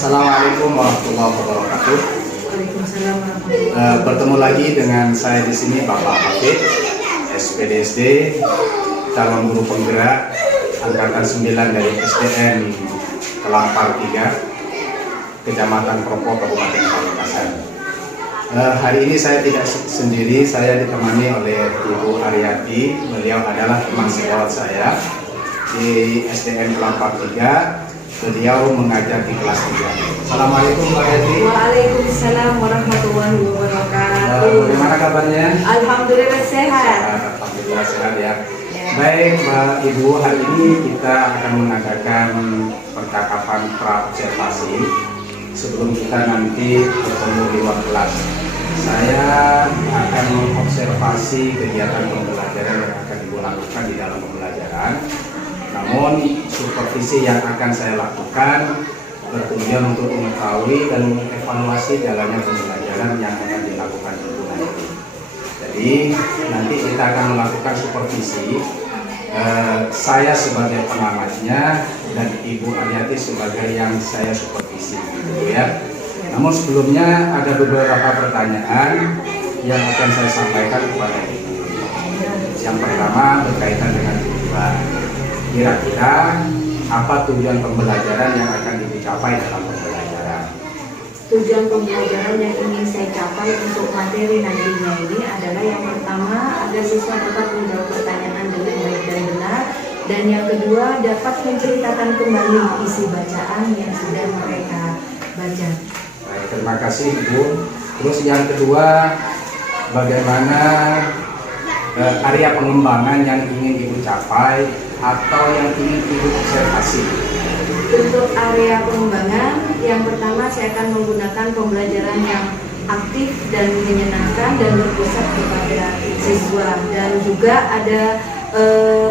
Assalamualaikum warahmatullahi wabarakatuh. Waalaikumsalam warahmatullahi wabarakatuh. Bertemu lagi dengan saya di sini Bapak Hafid, SPDSD, calon guru penggerak angkatan 9 dari SDN Kelampar 3, Kecamatan Propo, Kabupaten Pamekasan. Hari ini saya tidak sendiri, saya ditemani oleh Ibu Aryati. Beliau adalah teman sejawat saya di SDN Kelampar 3. Beliau mengajar di kelas 3. Assalamualaikum Mbak Aryati. Waalaikumsalam warahmatullahi wabarakatuh. Bagaimana kabarnya? Alhamdulillah sehat. Alhamdulillah sehat ya. Baik Mbak Ibu, hari ini kita akan mengadakan percakapan pra-observasi sebelum kita nanti bertemu di ruang kelas. Saya akan mengobservasi kegiatan pembelajaran yang akan Ibu lakukan di dalam pembelajaran. Namun supervisi yang akan saya lakukan bertujuan untuk mengetahui dan mengevaluasi jalannya pembelajaran yang akan dilakukan Ibu nanti. Jadi nanti kita akan melakukan supervisi, saya sebagai pengamatnya dan Ibu Aryati sebagai yang saya supervisi, gitu ya. Namun sebelumnya ada beberapa pertanyaan yang akan saya sampaikan kepada Ibu. Yang pertama berkaitan dengan tujuan. Kira-kira apa tujuan pembelajaran yang akan dicapai dalam pembelajaran? Tujuan pembelajaran yang ingin saya capai untuk materi nantinya ini adalah yang pertama, agar siswa dapat menjawab pertanyaan dengan baik dan benar, dan yang kedua dapat menceritakan kembali isi bacaan yang sudah mereka baca. Baik, terima kasih Ibu. Terus yang kedua, bagaimana area pengembangan yang ingin Ibu capai atau yang ingin Ibu observasi? Untuk area pengembangan, yang pertama saya akan menggunakan pembelajaran yang aktif dan menyenangkan dan berpusat kepada siswa, dan juga ada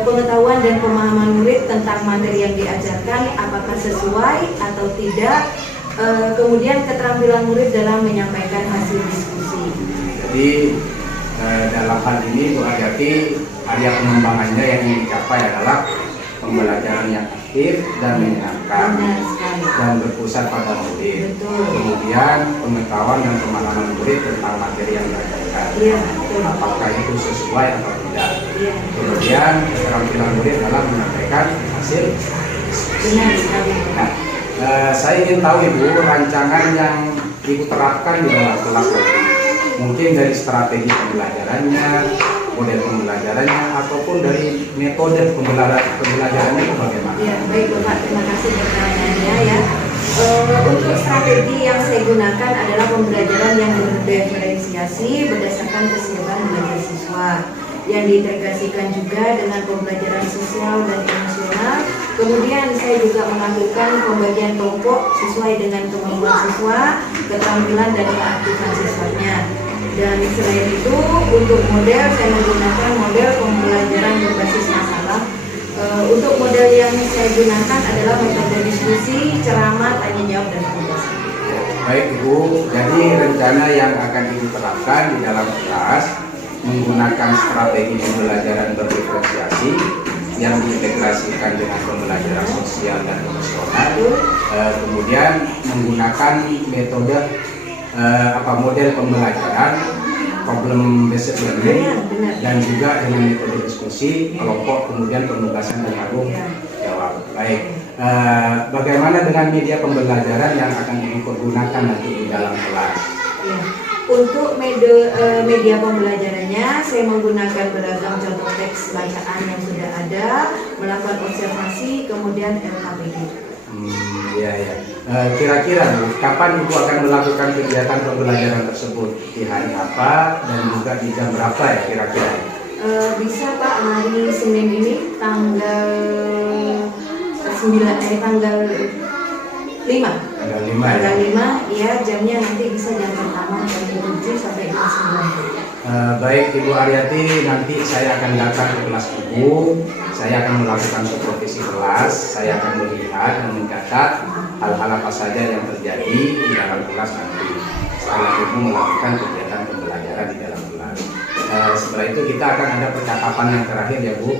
pengetahuan dan pemahaman murid tentang materi yang diajarkan apakah sesuai atau tidak, kemudian keterampilan murid dalam menyampaikan hasil diskusi. Jadi dalam hal ini Bu Aryati, area pengembangannya yang ingin dicapai adalah pembelajaran yang aktif dan menyenangkan dan berpusat pada murid. Betul. Kemudian pengetahuan dan pemahaman murid tentang materi yang diajarkan, apakah itu sesuai atau tidak. Kemudian keterampilan murid dalam menyampaikan hasil diskusi. Nah, saya ingin tahu Ibu, rancangan yang Ibu terapkan di dalam kelas nanti, mungkin dari strategi pembelajarannya, model pembelajarannya, ataupun dari metode pembelajarannya itu bagaimana? Ya, baik Bapak, terima kasih pertanyaannya ya. Untuk strategi yang saya gunakan adalah pembelajaran yang berdiferensiasi berdasarkan kesiapan belajar siswa, yang diintegrasikan juga dengan pembelajaran sosial dan emosional. Kemudian saya juga melakukan pembagian kelompok sesuai dengan kemampuan siswa, keterampilan dan keaktifan siswanya. Dan selain itu, untuk model saya menggunakan model pembelajaran berbasis masalah. Untuk model yang saya gunakan adalah metode diskusi, ceramah, tanya jawab, dan tugas. Baik Ibu, jadi rencana yang akan Ibu terapkan di dalam kelas menggunakan strategi pembelajaran berdiferensiasi yang diintegrasikan dengan pembelajaran sosial dan emosional, kemudian menggunakan metode model pembelajaran problem based learning, dan juga dengan metode diskusi kelompok, kemudian penugasan dan tanggung jawab. Baik, bagaimana dengan media pembelajaran yang akan dipergunakan nanti di dalam kelas? Untuk media pembelajarannya, saya menggunakan beragam contoh teks bacaan yang sudah ada, melakukan observasi, kemudian LKPD. Ya. Kira-kira kapan Ibu akan melakukan kegiatan pembelajaran tersebut? Di hari apa dan juga di jam berapa ya kira-kira? Bisa Pak, hari Senin ini tanggal 5. Tanggal 5 ya? Tanggal 5, ya, jamnya nanti bisa jam pertama dari 7 sampai jam 9. Baik Ibu Aryati, nanti saya akan datang ke kelas Ibu, saya akan melakukan supervisi kelas, saya akan melihat dan mencatat hal-hal apa saja yang terjadi di dalam kelas nanti setelah Ibu melakukan kegiatan pembelajaran di dalam kelas. Setelah itu kita akan ada percakapan yang terakhir ya Bu,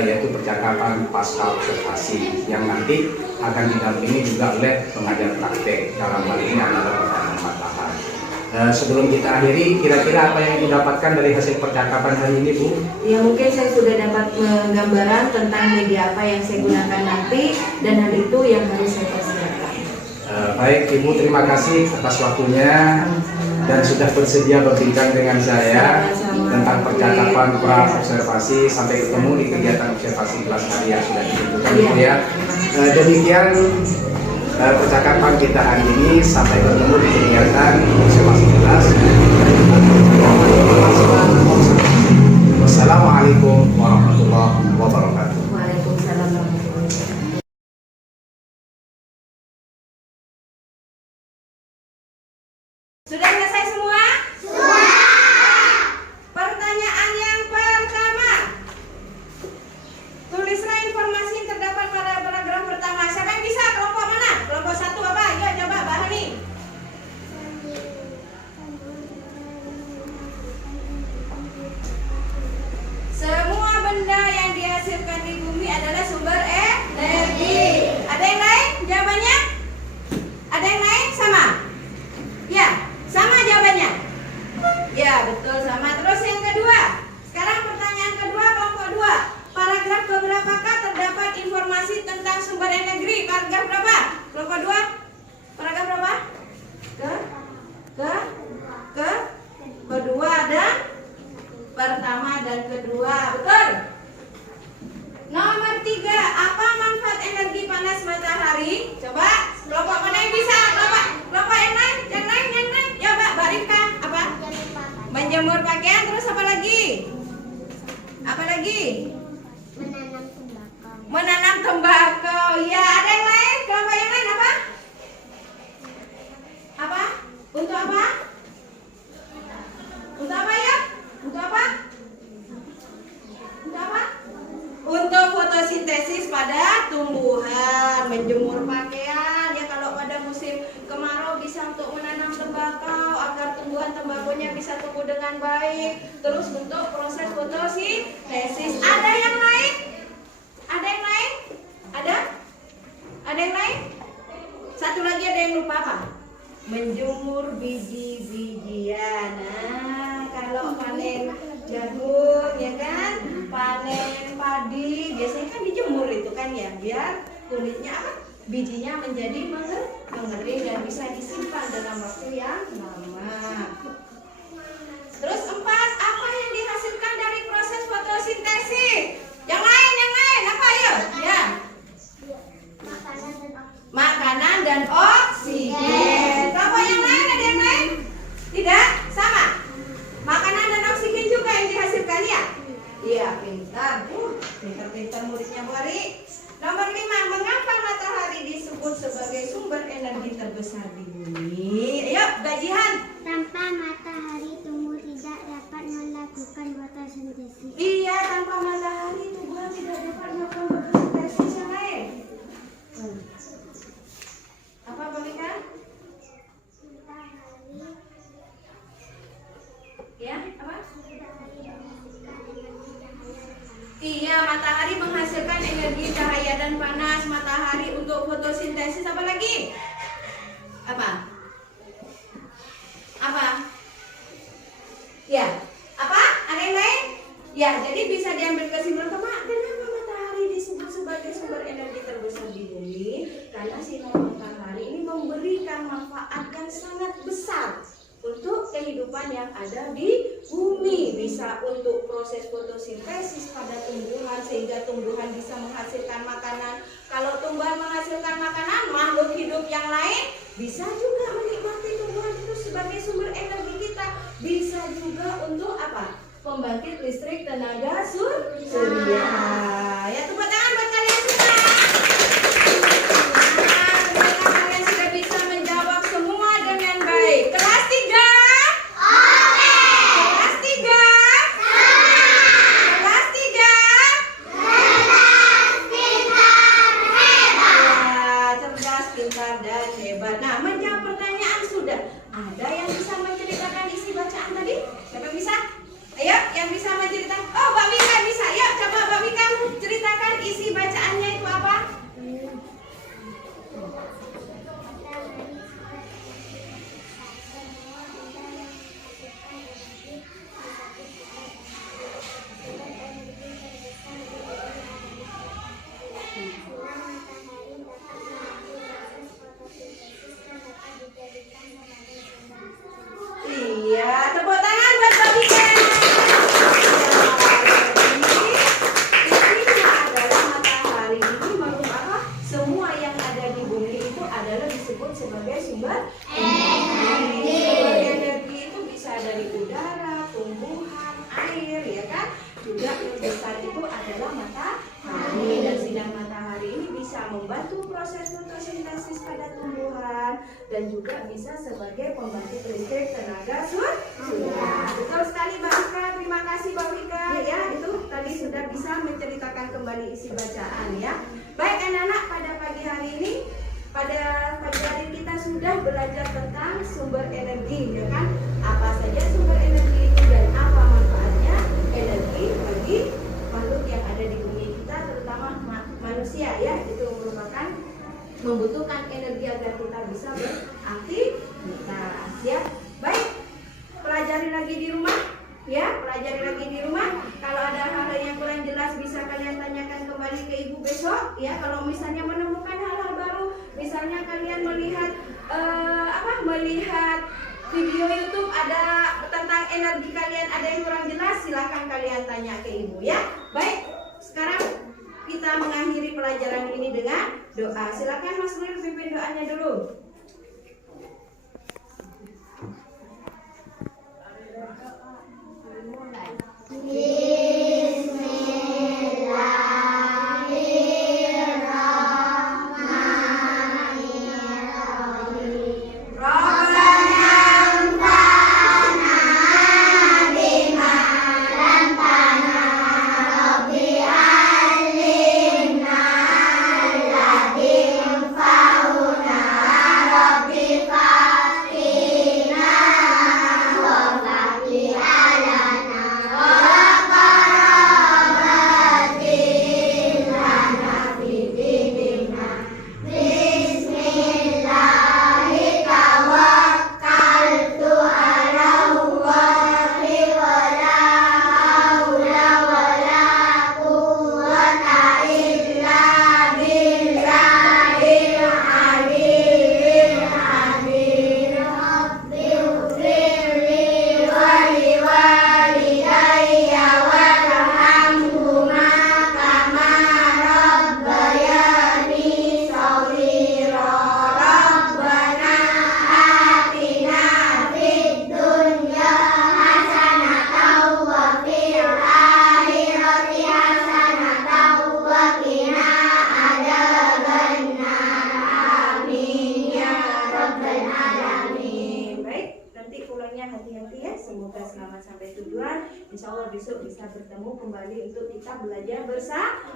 yaitu percakapan pasca observasi yang nanti akan didampingi juga oleh pengajar praktek, dalam hal ini adalah Bapak Matahar. Sebelum kita akhiri, kira-kira apa yang didapatkan dari hasil percakapan hari ini, Bu? Ya, mungkin saya sudah dapat gambaran tentang media apa yang saya gunakan nanti dan hal itu yang harus saya persiapkan. Baik, Ibu, terima kasih atas waktunya dan sudah bersedia berbincang dengan saya tentang percakapan pra observasi. Sampai ketemu di kegiatan observasi kelas hari yang sudah ditentukan, Bu ya. Demikian percakapan kita hari ini. Sampai bertemu di kegiatan observasi kelas. Wassalamualaikum warahmatullahi wabarakatuh. Waalaikumsalam warahmatullahi wabarakatuh. Sudah selesai semua? Sudah. Pertanyaan yang pertama. Tulislah informasi yang terdapat pada paragraf pertama. Siapa yang bisa? Kelompok mana? Kelompok 1 apa? Ayo coba Mbak Hani. Semua benda yang dihasilkan di bumi adalah sumber energi. Ada yang lain jawabannya? Ada yang lain? Sama? Ya, sama jawabannya. Ya, betul sama. Terus yang kedua. Sekarang pertanyaan kedua kelompok 2. Paragraf keberapakah terdapat informasi tentang sumber energi? Paragraf berapa? Kelompok 2. Paragraf berapa? Kedua dan pertama dan kedua. Betul. Nomor 3. Apa manfaat energi panas matahari? Coba kelompok mana yang bisa? Kelompok yang lain. Ya Mbak Rika. Apa? Menjemur pakaian. Terus apa lagi? Apa lagi? Menanam tembakau. Ya, ada yang lain? Kelompok yang lain apa? Apa? Untuk apa? Untuk apa ya? Untuk apa? Untuk apa? Untuk fotosintesis pada tumbuhan, menjemur pakaian. Ya, kalau pada musim kemarau bisa untuk menanam tembakau agar tumbuhan tembakunya bisa tumbuh dengan baik. Terus untuk proses fotosintesis. Ada yang lain? Ada yang lain? Ada? Ada yang lain? Satu lagi ada yang lupa apa? Menjemur biji-bijian. Nah, kalau panen jagung ya kan, panen padi biasanya kan dijemur itu kan ya, biar kulitnya apa? Bijinya menjadi mengering dan bisa disimpan dalam waktu yang lama. Terus 4, apa yang dihasilkan dari proses fotosintesis? Yang lain apa ya? Ya. Makanan dan oksigen. Apa yang lain? Ada yang lain? Tidak? Sama? Makanan dan oksigen juga yang dihasilkan ya? Iya, pintar. Pintar-pintar muridnya Bu Ari. Nomor 5, mengapa matahari disebut sebagai sumber energi terbesar di bumi? Ayo, Bajihan. Tanpa matahari tumbuh tidak dapat melakukan fotosintesis. Iya, tanpa matahari tumbuhan tidak dapat melakukan fotosintesis. Yang lain? Apa balikan? Ya, apa? Iya, matahari menghasilkan energi cahaya dan panas. Matahari untuk fotosintesis. Apa lagi? Apa? Ya, apa? Ada yang lain? Ya, jadi bisa diambil kesimpulan kenapa matahari disebut sebagai sumber energi terbesar di bumi? Karena sinar matahari ini memberikan manfaat yang sangat besar untuk kehidupan yang ada di bumi. Bisa untuk proses fotosintesis pada tumbuhan sehingga tumbuhan bisa menghasilkan makanan. Kalau tumbuhan menghasilkan makanan, makhluk hidup yang lain bisa juga menikmati tumbuhan itu sebagai sumber energi kita. Bisa juga untuk apa? Pembangkit listrik tenaga surya. Ya, tepuk tangan buat kalian semua. Ternyata kalian sudah bisa menjawab semua dengan baik. Kelas 3? Oke. Kelas 3? Kelas 3? Cerdas, pintar, dan hebat. Nah, menjawab pertanyaan sudah. Ada yang bisa menceritakan isi bacaan tadi? Siapa yang bisa? Ayo, yang bisa menceritakan. Oh, Mbak Wika bisa. Yuk, coba Mbak Wika. Sinar matahari dapat membantu proses fotosintesis dan dapat dijadikan sebagai sumber listrik. Iya, tepuk tangan buat Mbak Ika. Jadi intinya adalah matahari ini merupakan semua yang ada di bumi itu adalah disebut sebagai sumber energi. Sumber energi itu bisa dari udara, tumbuhan, air, ya kan? Juga yang besar itu adalah matahari, dan sinar matahari ini bisa membantu proses fotosintesis pada tumbuhan dan juga bisa sebagai pembangkit listrik tenaga surya. Betul sekali Mbak Wika, terima kasih Mbak Wika ya, itu tadi sudah bisa menceritakan kembali isi bacaan ya. Baik anak-anak, pada pagi hari ini kita sudah belajar tentang sumber energi ya kan, apa saja sumber energi itu dan apa manfaatnya energi bagi makhluk yang ada di bumi kita, terutama manusia ya, itu merupakan membutuhkan energi agar kita bisa beraktivitas ya. Baik, pelajari lagi di rumah ya, pelajari lagi di rumah. Kalau ada hal-hal yang kurang jelas bisa kalian tanyakan kembali ke ibu besok ya. Kalau misalnya menemukan hal-hal baru, misalnya kalian melihat melihat video YouTube ada tentang energi kalian ada yang kurang jelas, silahkan kalian tanya ke ibu ya. Baik, sekarang kita mengakhiri pelajaran ini dengan doa. Silakan Mas Nuril pimpin doanya dulu. Insya Allah besok bisa bertemu kembali untuk kita belajar bersama.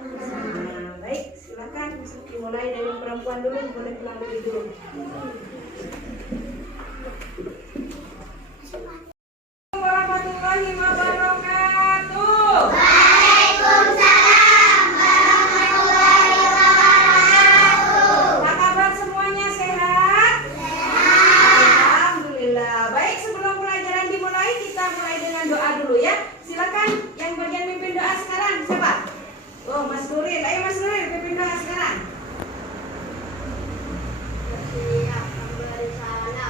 Baik, silakan dimulai dari perempuan dulu, boleh pulang lebih dulu. Warahmatullahi wabarakatuh. Waalaikumsalam warahmatullahi wabarakatuh. Apa kabar semuanya, sehat? Alhamdulillah. Baik, sebelum pelajaran dimulai, kita mulai dengan doa dulu ya. Silakan yang bagian mimpin doa sekarang siapa? Oh, Mas Nuril. Ayo Mas Nuril pimpin doa sekarang. Bismillahirrahmanirrahim.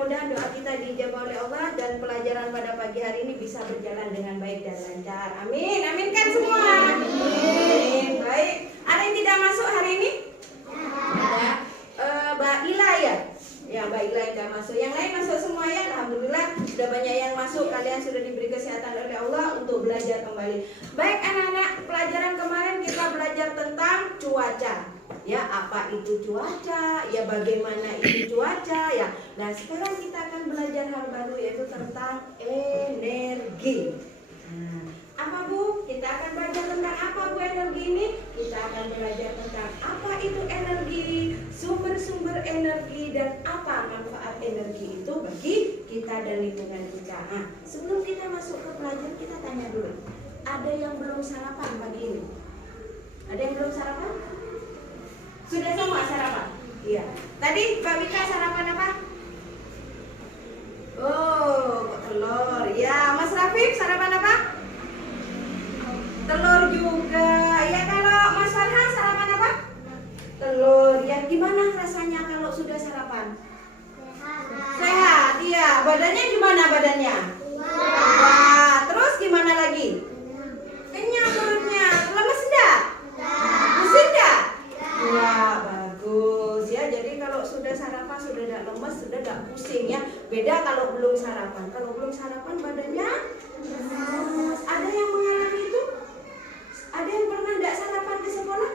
mudah-mudahan doa kita dijawab oleh Allah dan pelajaran pada pagi hari ini bisa berjalan dengan baik dan lancar. Amin. Aminkan semua. Amin. Baik. Ada yang tidak masuk hari ini? Ada. Mbak Ila ya? Ya, Mbak Ila yang tidak masuk. Yang lain masuk semua ya? Alhamdulillah sudah banyak yang masuk. Kalian sudah diberi kesehatan oleh Allah untuk belajar kembali. Baik anak-anak, pelajaran kemarin kita belajar tentang cuaca. Ya, apa itu cuaca? Ya, bagaimana itu cuaca? Ya. Nah, sekarang kita akan belajar hal baru yaitu tentang energi. Nah, apa Bu? Kita akan belajar tentang apa Bu energi ini? Kita akan belajar tentang apa itu energi, sumber-sumber energi dan apa manfaat energi itu bagi kita dan lingkungan kita. Nah, sebelum kita masuk ke pelajaran kita tanya dulu. Ada yang belum sarapan pagi ini? Ada yang belum sarapan? Sudah semua sarapan? Iya. Tadi Mbak Wika sarapan apa? Oh, telur. Ya, Mas Rafiq sarapan apa? Telur juga. Ya, kalau Mas Farhan sarapan apa? Telur. Ya, gimana rasanya kalau sudah sarapan? Sehat. Iya. Badannya gimana badannya? Wah. Terus gimana lagi? Kenyang perutnya. Lemes enggak? Pusing enggak? Wah, bagus ya. Jadi kalau sudah sarapan sudah tidak lemes, sudah tidak pusing ya. Beda kalau belum sarapan. Kalau belum sarapan badannya lemes. Ada yang mengalami itu? Ada yang pernah tidak sarapan di sekolah?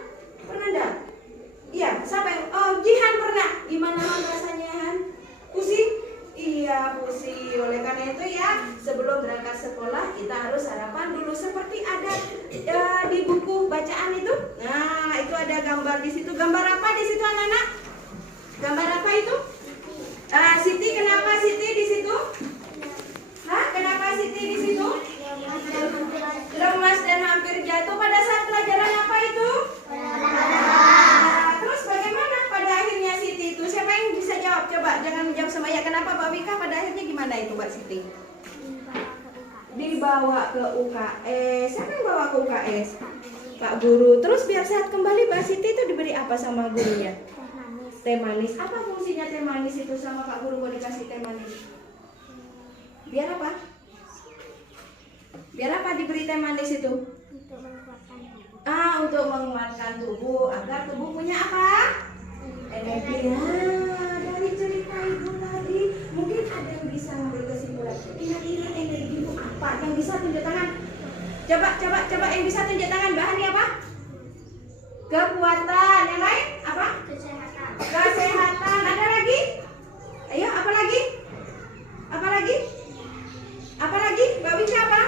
Pernah tidak? Iya, siapa yang? Oh, Jihan pernah. Gimana Han rasanya Han? Pusing? Iya, pusing. Oleh karena itu ya, sebelum berangkat sekolah kita harus sarapan dulu seperti ada di buku bacaan itu. Nah, itu ada gambar di situ. Gambar apa di situ anak-anak? Gambar apa itu? Siti, kenapa Siti di situ? Hah? Kenapa Siti di situ? Lemas dan hampir jatuh pada saat pelajaran apa itu? Terus bagaimana pada akhirnya Siti itu? Siapa yang bisa jawab? Coba jangan menjawab sama ya. Kenapa Mbak Wika pada akhirnya gimana itu Mbak Siti? Dibawa ke UKS. Siapa yang bawa ke UKS? Pak Guru. Terus biar sehat kembali Mbak Siti itu diberi apa sama gurunya? Teh manis. Apa fungsinya teh manis itu sama Pak Guru mau dikasih teh manis? Biar apa? Biar apa diberi teh manis itu? Untuk menguatkan tubuh. Untuk menguatkan tubuh agar tubuh punya apa? Energi. Nah, dari cerita ibu tadi mungkin ada yang bisa mengambil kesimpulan. Kira-kira energi itu apa? Yang bisa tunjuk tangan? Coba yang bisa tunjuk tangan. Bahannya apa? Kekuatan. Yang lain apa? Kesehatan. Ada lagi? Ayo, apa lagi? Apa lagi? Apa lagi? Mbak Wika apa?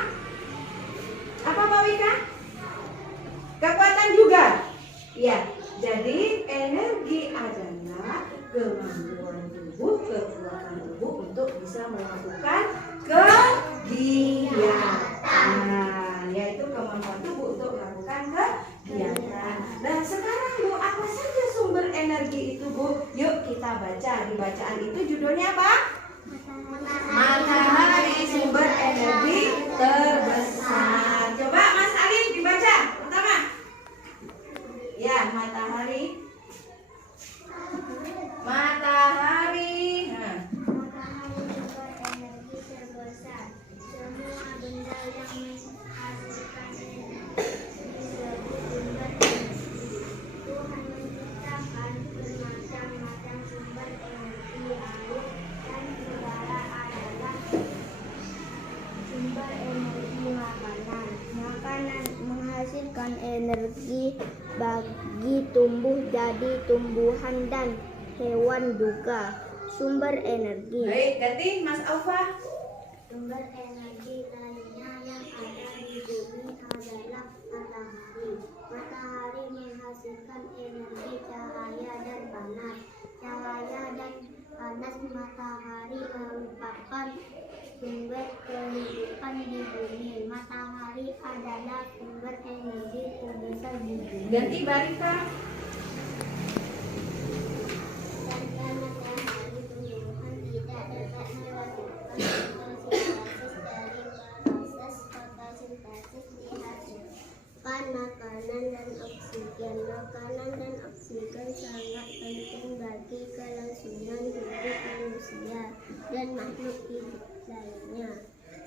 Apa Mbak Wika? Kekuatan juga. Ya, jadi energi adalah kemampuan tubuh, kekuatan tubuh untuk bisa melakukan kegiatan. Yaitu kemampuan tubuh untuk melakukan kegiatan. Nah, sekarang Bu, apa saja sumber energi itu Bu? Yuk kita baca. Di bacaan itu judulnya apa? Matahari, sumber energi terbesar. Coba Mas Ali dibaca pertama. Ya, matahari. Matahari. Nah. Matahari sumber energi terbesar. Semua benda yang menghasilkan energi disebut sumber energi. Tuhan menciptakan bermacam-macam sumber energi. Air dan udara adalah sumber energi makanan. Makanan menghasilkan energi bagi tumbuh, jadi tumbuhan dan hewan juga sumber energi. Baik, ganti Mas Aufa. Sumber energi lainnya yang ada di bumi adalah matahari. Matahari menghasilkan energi cahaya dan panas. Cahaya dan panas matahari merupakan sumber kehidupan di bumi. Matahari adalah sumber energi terbesar di bumi. Ganti Barika. Tanpa matahari, tumbuhan tidak dapat melakukan fotosintesis dihasilkan makanan dan oksigen. Makanan dan oksigen sangat penting bagi kelangsungan hidup manusia. dan makhluk hidup lainnya.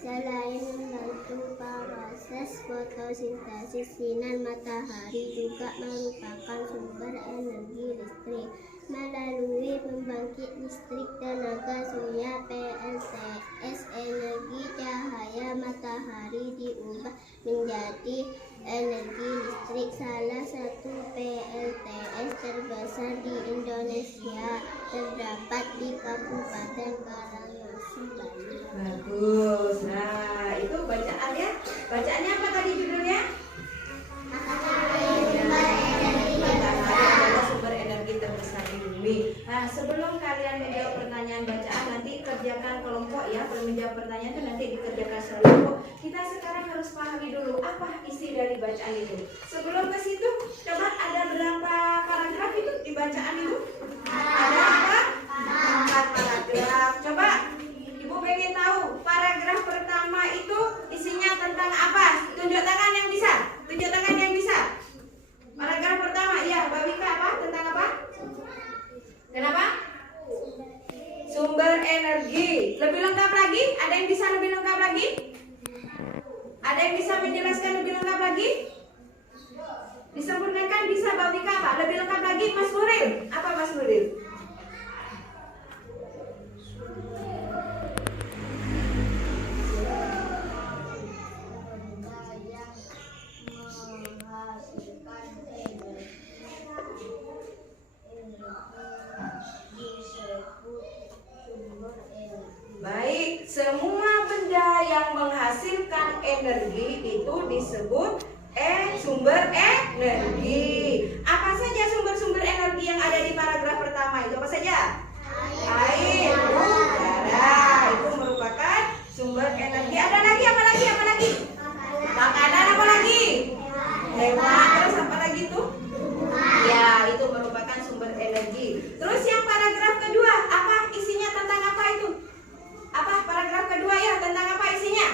Selain membantu proses fotosintesis, sinar matahari juga merupakan sumber energi listrik. Melalui pembangkit listrik tenaga surya PLTS, energi cahaya matahari diubah menjadi energi listrik. Salah satu PLTS terbesar di Indonesia terdapat di Kabupaten Karangasem, Bali. Bagus. Nah, itu bacaan ya. Bacaannya apa tadi judulnya? Matahari adalah sumber energi terbesar di bumi. Nah, sebelum kalian menjawab pertanyaan bacaan, nanti kerjakan kelompok ya. Kalau menjawab pertanyaan itu nanti dikerjakan kelompok. Kita sekarang harus pahami dulu apa isi dari bacaan itu. Sebelum ke situ, coba ada berapa paragraf itu di bacaan itu? Ada apa? 4 paragraf. Coba Ibu pengen tahu paragraf pertama itu isinya tentang apa? Tunjuk tangan yang bisa. Tunjuk tangan yang bisa. Paragraf pertama, iya, Mbak Wika, apa? Tentang apa? Kenapa? Sumber energi. Lebih lengkap lagi? Ada yang bisa lebih lengkap lagi? Ada yang bisa menjelaskan lebih lengkap lagi? Disempurnakan bisa, Mbak Wika, apa? Lebih lengkap lagi, Mas Nuril. Apa Mas Nuril? Baik, semua benda yang menghasilkan energi itu disebut sumber energi. Apa saja sumber-sumber energi yang ada di paragraf pertama itu? Apa saja? Air, udara, itu merupakan sumber energi. Ada lagi apa lagi? Apa lagi? Makanan apa lagi? Hewan. Terus apa lagi tuh? Ya, itu merupakan sumber energi. Terus yang paragraf kedua, apa isinya, tentang apa itu? Apa paragraf kedua ya, tentang apa isinya?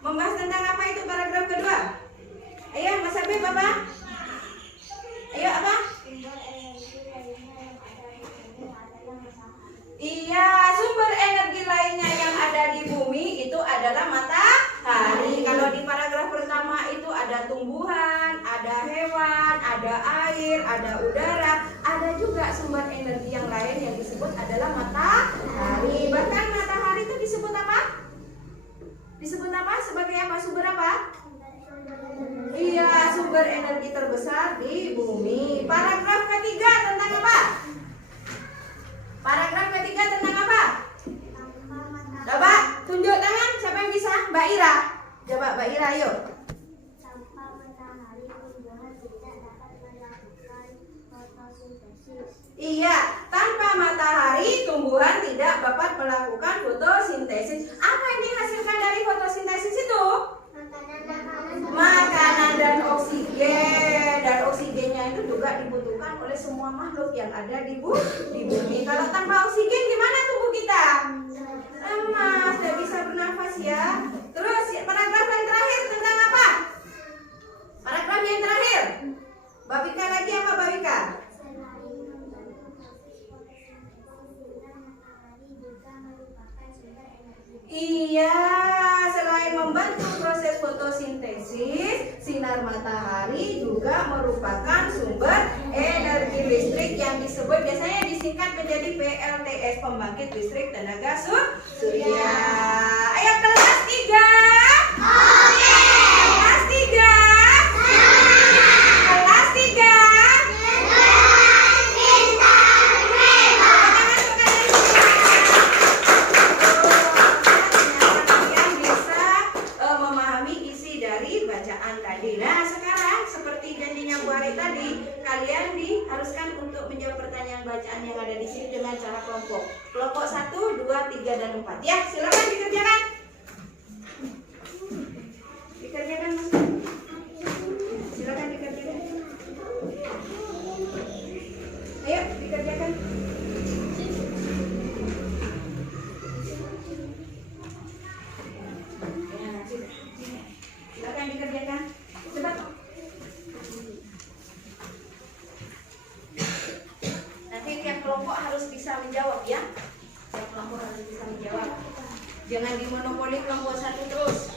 Membahas tentang apa itu paragraf kedua? Ayo Mas Habib, Bapak. Ayo apa? Iya, sumber energi lainnya yang ada di bumi itu adalah matahari. Kalau di paragraf pertama itu ada tumbuhan, ada hewan, ada air, ada udara, ada juga sumber energi yang lain yang disebut adalah matahari. Bahkan matahari itu disebut apa? Disebut apa? Sebagai apa? Sumber apa? Iya, sumber energi terbesar di bumi. Paragraf ketiga tentang apa? Paragraf ketiga tentang apa? Coba tunjuk tangan, siapa yang bisa? Mbak Ira. Coba Mbak Ira, yuk. Tanpa matahari, tumbuhan tidak dapat melakukan fotosintesis. Iya, tanpa matahari tumbuhan tidak dapat melakukan fotosintesis. Apa yang dihasilkan dari fotosintesis itu? Makanan dan oksigen. Dan oksigennya itu juga dibutuhkan oleh semua makhluk yang ada di bumi. Kalau tanpa oksigen gimana tubuh kita? Lemas, tidak bisa bernafas ya. Terus paragraf yang terakhir tentang apa? Paragraf yang terakhir. Mbak Wika lagi apa Mbak Wika? Iya, selain membantu proses fotosintesis, sinar matahari juga merupakan sumber energi listrik yang disebut biasanya disingkat menjadi PLTS, pembangkit listrik tenaga surya. Ayo kelas 3. Oke. Kelas 3. Kelas 3. Nah, sekarang seperti janjinya Bu Ari tadi, kalian diharuskan untuk menjawab pertanyaan bacaan yang ada di sini dengan cara kelompok. Kelompok 1, 2, 3, dan 4. Ya, silakan dikerjakan. Dikerjakan, Mas. Silakan dikerjakan. Ayo, dikerjakan. Silakan dikerjakan. Cepat. Nanti tiap kelompok harus bisa menjawab ya. Tiap kelompok harus Jangan dimonopoli kelompok satu terus.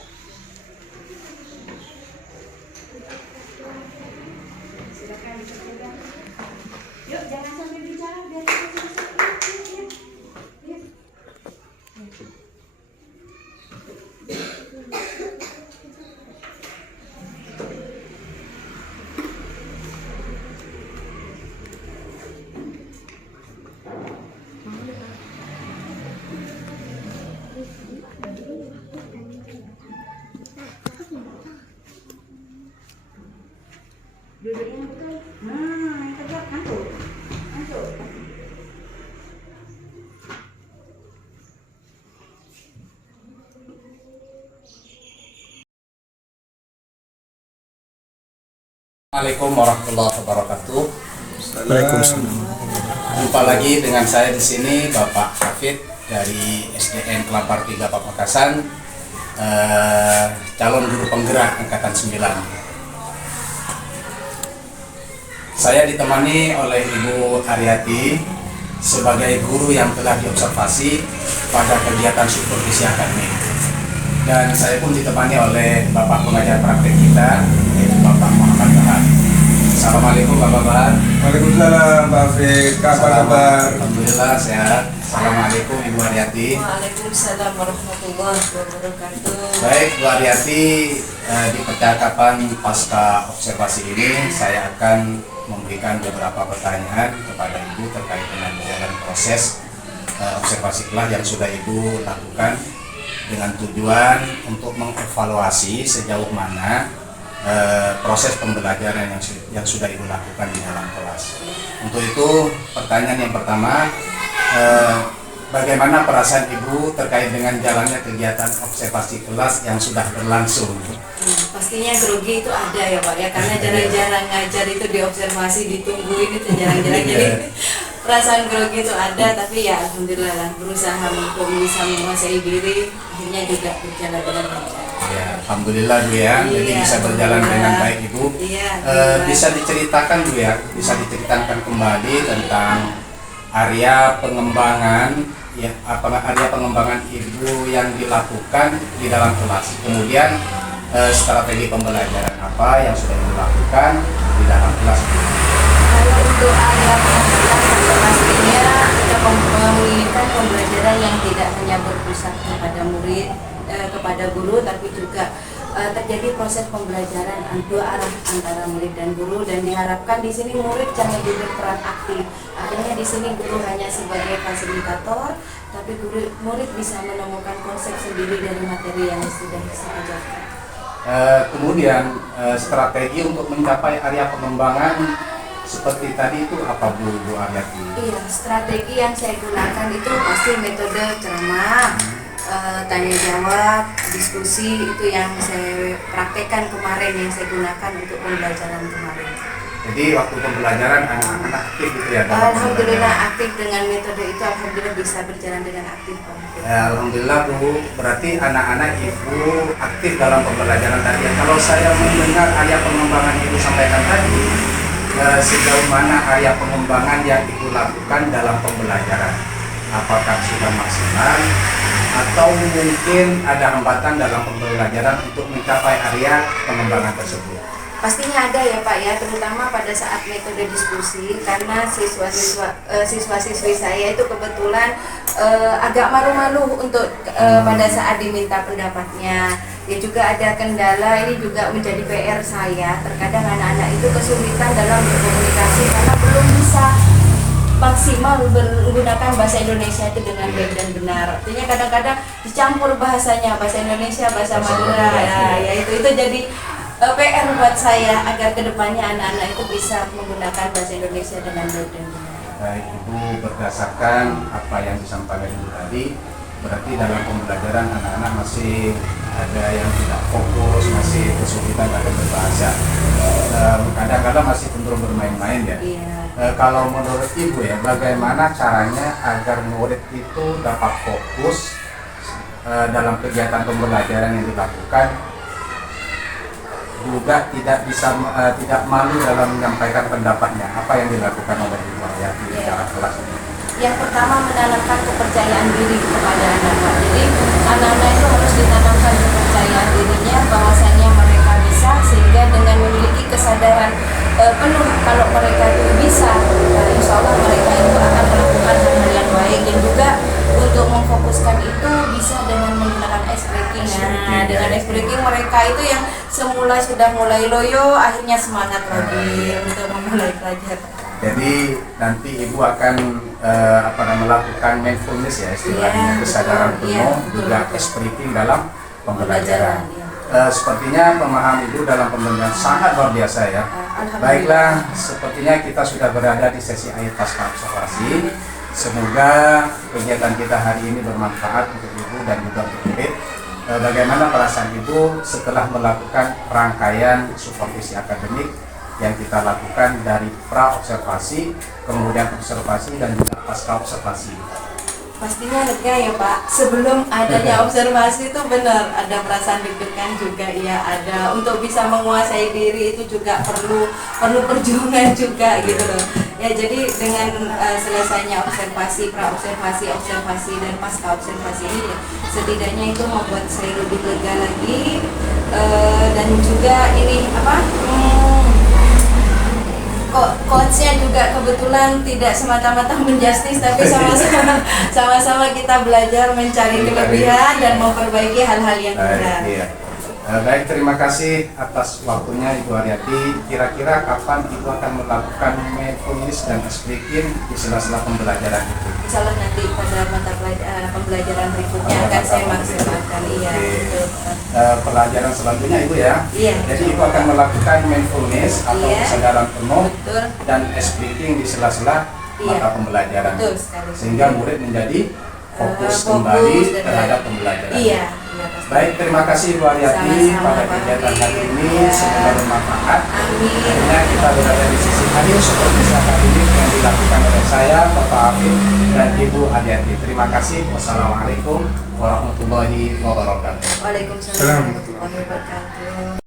Silakan dikerjakan. Yuk, jangan sambil bicara biar kita selesai. Yuk, yuk. Duduknya betul. Nah, yang tegak ngantuk. Ngantuk. Assalamualaikum warahmatullahi wabarakatuh. Waalaikumsalam. Jumpa lagi dengan saya di sini Bapak Hafid dari SDN Kelapar 3 Pamekasan, calon guru penggerak angkatan 9. Saya ditemani oleh Ibu Aryati sebagai guru yang telah diobservasi pada kegiatan supervisi akademik. Dan saya pun ditemani oleh Bapak pengajar praktek kita, yaitu Bapak Muhammad Bahar. Assalamualaikum Bapak Bahar. Waalaikumsalam Pak Afid. Apa kabar? Alhamdulillah sehat. Assalamualaikum Ibu Aryati. Waalaikumsalam warahmatullahi wabarakatuh. Baik Bu Aryati, di percakapan pasca observasi ini saya akan memberikan beberapa pertanyaan kepada Ibu terkait dengan jalan proses observasi kelas yang sudah Ibu lakukan dengan tujuan untuk mengevaluasi sejauh mana proses pembelajaran yang sudah Ibu lakukan di dalam kelas. Untuk itu pertanyaan yang pertama, bagaimana perasaan Ibu terkait dengan jalannya kegiatan observasi kelas yang sudah berlangsung? Pastinya grogi itu ada ya Pak ya, karena jarang-jarang ngajar itu diobservasi, ditungguin itu jarang-jarang. Jadi perasaan grogi itu ada, tapi ya alhamdulillah lah, berusaha untuk bisa menguasai diri, akhirnya juga berjalan dengan lancar. Ya, alhamdulillah Bu ya, jadi Iya, bisa berjalan dengan baik Ibu. Iya, Bisa diceritakan Bu ya, bisa diceritakan kembali tentang area pengembangan ya, area pengembangan Ibu yang dilakukan di dalam kelas. Kemudian strategi pembelajaran apa yang sudah Ibu lakukan di dalam kelas. Kalau untuk area pembelajaran pastinya kita menginginkan pembelajaran yang tidak hanya berpusat kepada murid, kepada guru, tapi juga terjadi proses pembelajaran dua arah antara murid dan guru, dan diharapkan di sini murid jangan berperan aktif. Akhirnya di sini guru hanya sebagai fasilitator, tapi murid bisa menemukan konsep sendiri dari materi yang sudah diajarkan. Kemudian strategi untuk mencapai area pengembangan seperti tadi itu apa Bu Aryati? Iya, strategi yang saya gunakan itu pasti metode ceramah, tanya jawab, diskusi, itu yang saya praktekkan kemarin, yang saya gunakan untuk pembelajaran kemarin. Jadi waktu pembelajaran anak-anak aktif gitu ya? Alhamdulillah aktif dengan metode itu, alhamdulillah bisa berjalan dengan aktif. Alhamdulillah Bu, berarti anak-anak Ibu aktif dalam pembelajaran tadi. Kalau saya mendengar area pengembangan Ibu sampaikan tadi, sejauh mana area pengembangan yang Ibu lakukan dalam pembelajaran? Apakah sudah maksimal atau mungkin ada hambatan dalam pembelajaran untuk mencapai area pengembangan tersebut? Pastinya ada ya Pak ya, terutama pada saat metode diskusi, karena siswa-siswi saya itu kebetulan agak malu-malu untuk pada saat diminta pendapatnya. Ya juga ada kendala, ini juga menjadi PR saya. Terkadang anak-anak itu kesulitan dalam berkomunikasi karena belum bisa maksimal menggunakan bahasa Indonesia itu dengan baik dan benar. Artinya kadang-kadang dicampur bahasanya, bahasa Indonesia, bahasa Madura. Ya itu jadi PR buat saya agar kedepannya anak-anak itu bisa menggunakan bahasa Indonesia dengan baik dan benar. Baik Ibu, berdasarkan apa yang disampaikan Ibu tadi, berarti dalam pembelajaran anak-anak masih ada yang tidak fokus, masih kesulitan dalam berbahasa, kadang-kadang masih cenderung bermain-main ya. Iya. Kalau menurut Ibu ya, bagaimana caranya agar murid itu dapat fokus dalam kegiatan pembelajaran yang dilakukan, juga tidak malu dalam menyampaikan pendapatnya? Apa yang dilakukan oleh Ibu Aryati di dalam kelas ini? Yang pertama, menanamkan kepercayaan diri kepada anak-anak. Jadi anak-anak itu harus ditanamkan kepercayaan dirinya bahwasanya mereka bisa, sehingga dengan memiliki kesadaran penuh kalau mereka itu bisa, insya Allah mereka itu akan melakukan hal-hal yang baik. Dan juga untuk memfokuskan itu bisa dengan menggunakan ice breaking. Nah, dengan ice breaking mereka itu yang semula sudah mulai loyo akhirnya semangat lagi untuk memulai pelajaran. Jadi nanti ibu akan melakukan mindfulness ya istilahnya, Iya, kesadaran betul. penuh, Iya, betul, juga betul. speaking dalam pembelajaran. Iya. Sepertinya pemahaman ibu dalam pembelajaran sangat luar biasa ya. Alhamdulillah. Baiklah, sepertinya kita sudah berada di sesi akhir pasca observasi. Semoga kegiatan kita hari ini bermanfaat untuk ibu dan juga untuk murid. Bagaimana perasaan ibu setelah melakukan rangkaian supervisi akademik yang kita lakukan dari pra observasi, kemudian observasi dan juga pasca observasi? Pastinya lega ya Pak. Sebelum adanya observasi itu benar ada perasaan deg-degan juga ya, ada untuk bisa menguasai diri itu juga perlu perjuangan juga gitu loh. Ya jadi dengan selesainya observasi, pra observasi, observasi dan pasca observasi ini setidaknya itu membuat saya lebih lega lagi, dan juga ini coachnya juga kebetulan tidak semata-mata menjustis, tapi sama-sama kita belajar mencari kelebihan dan memperbaiki hal-hal yang kurang. Iya. Baik, terima kasih atas waktunya Ibu Haryati. Kira-kira kapan Ibu akan melakukan mindfulness dan speaking di sela-sela pembelajaran itu? Insya Allah nanti pada mata pembelajaran berikutnya akan saya maksimalkan. Iya, Oke. betul. Pelajaran selanjutnya Ibu ya. Iya. Jadi Ibu akan melakukan mindfulness atau Iya. kesadaran penuh Betul. dan speaking di sela-sela Iya. mata pembelajaran. Betul sekali. Sehingga murid menjadi fokus Fokus kembali dan- terhadap pembelajaran. Iya, iya pasti. Baik, terima kasih Ibu Haryati Sama-sama, pada Pak kegiatan hari Afif. ini. Ya. Semoga bermanfaat. Amin. Akhirnya kita berada di sisi akhir supervisi akademik yang dilakukan oleh saya, Bapak Afif dan Ibu Haryati. Terima kasih. Wassalamualaikum warahmatullahi wabarakatuh. Waalaikumsalam warahmatullahi wabarakatuh.